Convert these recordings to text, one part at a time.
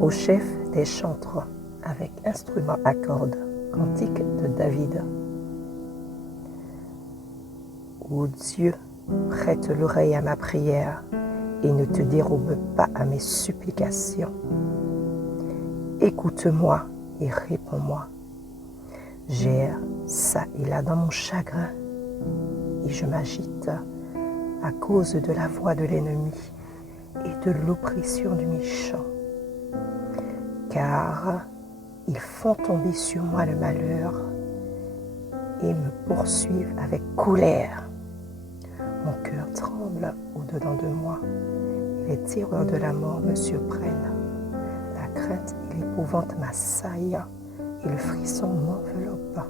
Au chef des chantres, avec instrument à cordes, cantique de David. Ô Dieu, prête l'oreille à ma prière et ne te dérobe pas à mes supplications. Écoute-moi et réponds-moi. J'erre ça et là dans mon chagrin et je m'agite à cause de la voix de l'ennemi et de l'oppression du méchant. Car ils font tomber sur moi le malheur et me poursuivent avec colère. Mon cœur tremble au-dedans de moi et les terreurs de la mort me surprennent. La crainte et l'épouvante m'assaillent et le frisson m'enveloppe.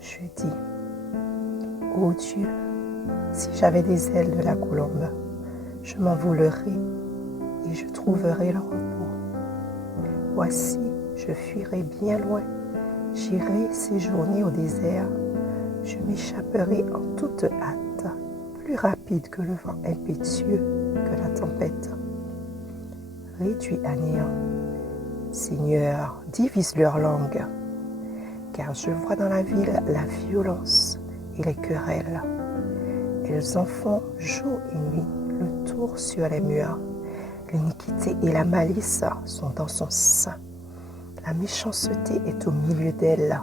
Je dis, ô Dieu, si j'avais des ailes de la colombe, je m'envolerais et je trouverais le repos. Voici, je fuirai bien loin, j'irai séjourner au désert, je m'échapperai en toute hâte, plus rapide que le vent impétueux, que la tempête. Réduis à néant, Seigneur, divise leur langue, car je vois dans la ville la violence et les querelles. Elles en font jour et nuit le tour sur les murs. L'iniquité et la malice sont dans son sein. La méchanceté est au milieu d'elle.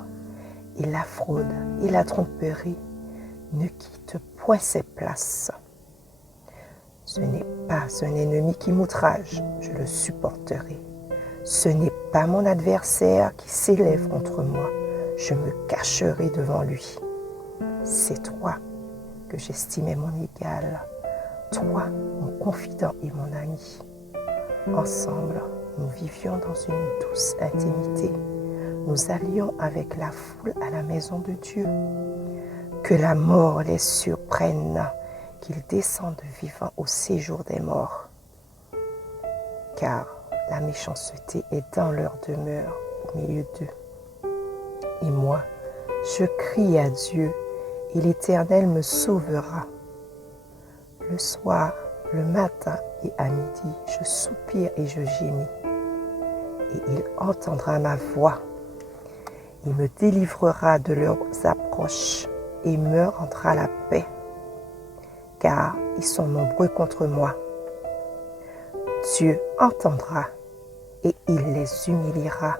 Et la fraude et la tromperie ne quittent point ses places. Ce n'est pas un ennemi qui m'outrage, je le supporterai. Ce n'est pas mon adversaire qui s'élève contre moi, je me cacherai devant lui. C'est toi que j'estimais mon égal, toi mon confident et mon ami. Ensemble, nous vivions dans une douce intimité. Nous allions avec la foule à la maison de Dieu. Que la mort les surprenne, qu'ils descendent vivants au séjour des morts. Car la méchanceté est dans leur demeure au milieu d'eux. Et moi, je crie à Dieu, et l'Éternel me sauvera. Le soir, le matin et à midi, je soupire et je gémis. Et il entendra ma voix. Il me délivrera de leurs approches et me rendra la paix. Car ils sont nombreux contre moi. Dieu entendra et il les humiliera.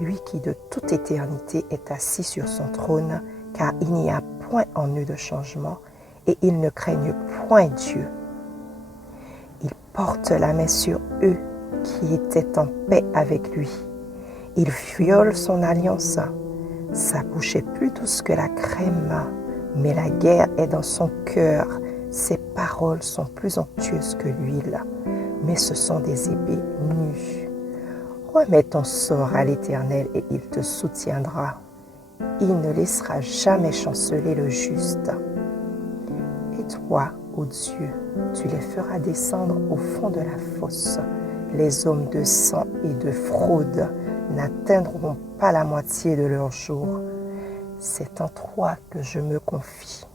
Lui qui de toute éternité est assis sur son trône, car il n'y a point en eux de changement et ils ne craignent point Dieu. Il porte la main sur eux qui étaient en paix avec lui. Il viole son alliance. Sa bouche est plus douce que la crème, mais la guerre est dans son cœur. Ses paroles sont plus onctueuses que l'huile, mais ce sont des épées nues. Remets ton sort à l'Éternel et il te soutiendra. Il ne laissera jamais chanceler le juste. Et toi, ô Dieu, tu les feras descendre au fond de la fosse. Les hommes de sang et de fraude n'atteindront pas la moitié de leur jour. C'est en toi que je me confie.